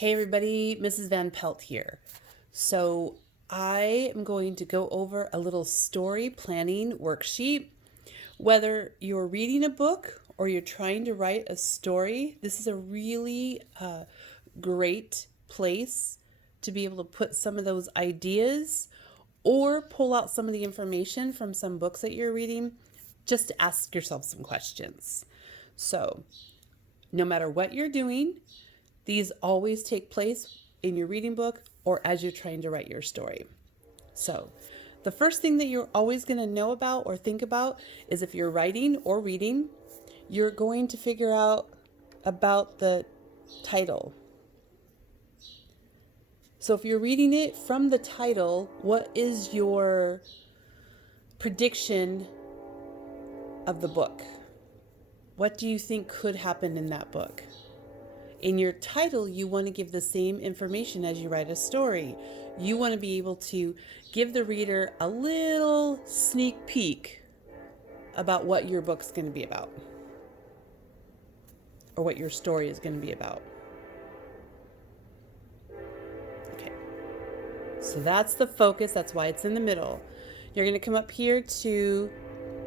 Hey everybody, Mrs. Van Pelt here. So I am going to go over a little story planning worksheet. Whether you're reading a book or you're trying to write a story, this is a really great place to be able to put some of those ideas or pull out some of the information from some books that you're reading just to ask yourself some questions. So no matter what you're doing, these always take place in your reading book or as you're trying to write your story. So the first thing that you're always going to know about or think about is if you're writing or reading, you're going to figure out about the title. So if you're reading it from the title, what is your prediction of the book? What do you think could happen in that book? In your title, you want to give the same information as you write a story. You want to be able to give the reader a little sneak peek about what your book's going to be about or what your story is going to be about. Okay, so that's the focus. That's why it's in the middle. You're going to come up here to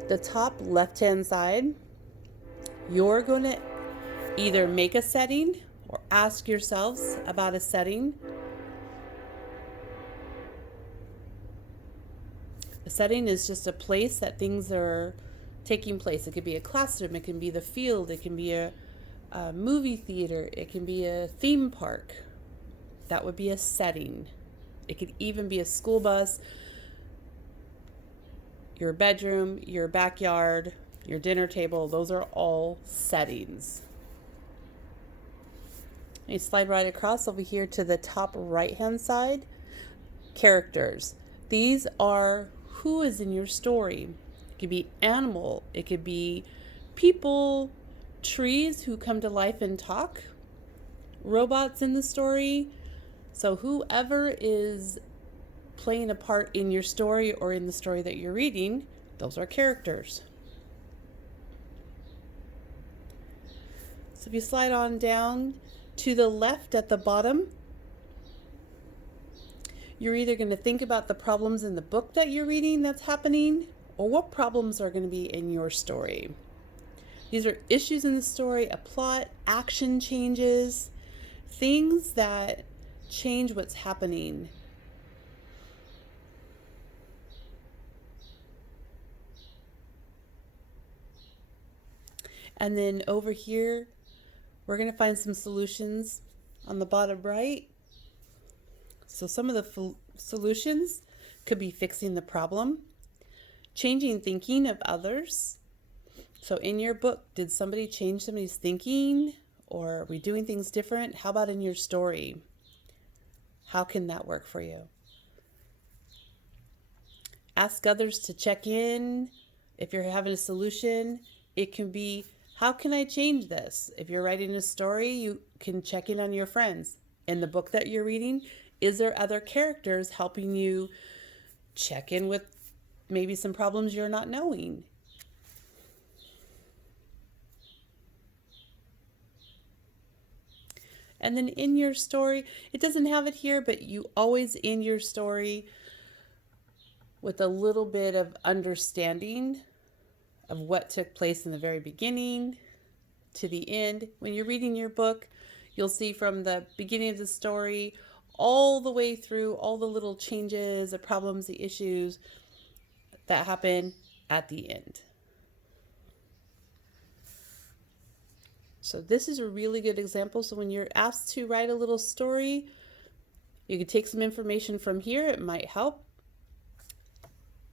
the top left-hand side. You're going to either make a setting or ask yourselves about a setting. A setting is just a place that things are taking place. It could be a classroom, it can be the field, it can be a movie theater, it can be a theme park. That would be a setting. It could even be a school bus, your bedroom, your backyard, your dinner table. Those are all settings. You slide right across over here to the top right hand side. Characters. These are who is in your story. It could be animal, it could be people, trees who come to life and talk, robots in the story. So whoever is playing a part in your story or in the story that you're reading, those are characters. So if you slide on down to the left at the bottom, you're either going to think about the problems in the book that you're reading that's happening, or what problems are going to be in your story. These are issues in the story, a plot, action changes, things that change what's happening. And then over here, we're going to find some solutions on the bottom right. So some of the solutions could be fixing the problem, changing thinking of others. So in your book, did somebody change somebody's thinking, or are we doing things different? How about in your story? How can that work for you? Ask others to check in. If you're having a solution, it can be, how can I change this? If you're writing a story, you can check in on your friends. In the book that you're reading, is there other characters helping you check in with maybe some problems you're not knowing? And then in your story, it doesn't have it here, but you always end your story with a little bit of understanding of what took place in the very beginning to the end. When you're reading your book, you'll see from the beginning of the story all the way through all the little changes, the problems, the issues that happen at the end. So this is a really good example. So when you're asked to write a little story, you can take some information from here. It might help.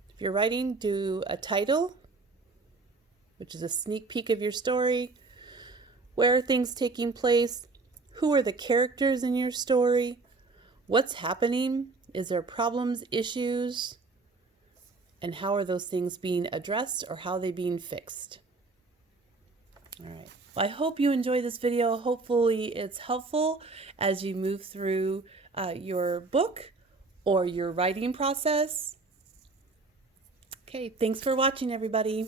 If you're writing, do a title, which is a sneak peek of your story. Where are things taking place? Who are the characters in your story? What's happening? Is there problems, issues? And how are those things being addressed, or how are they being fixed? All right. Well, I hope you enjoy this video. Hopefully it's helpful as you move through your book or your writing process. Okay, thanks for watching, everybody.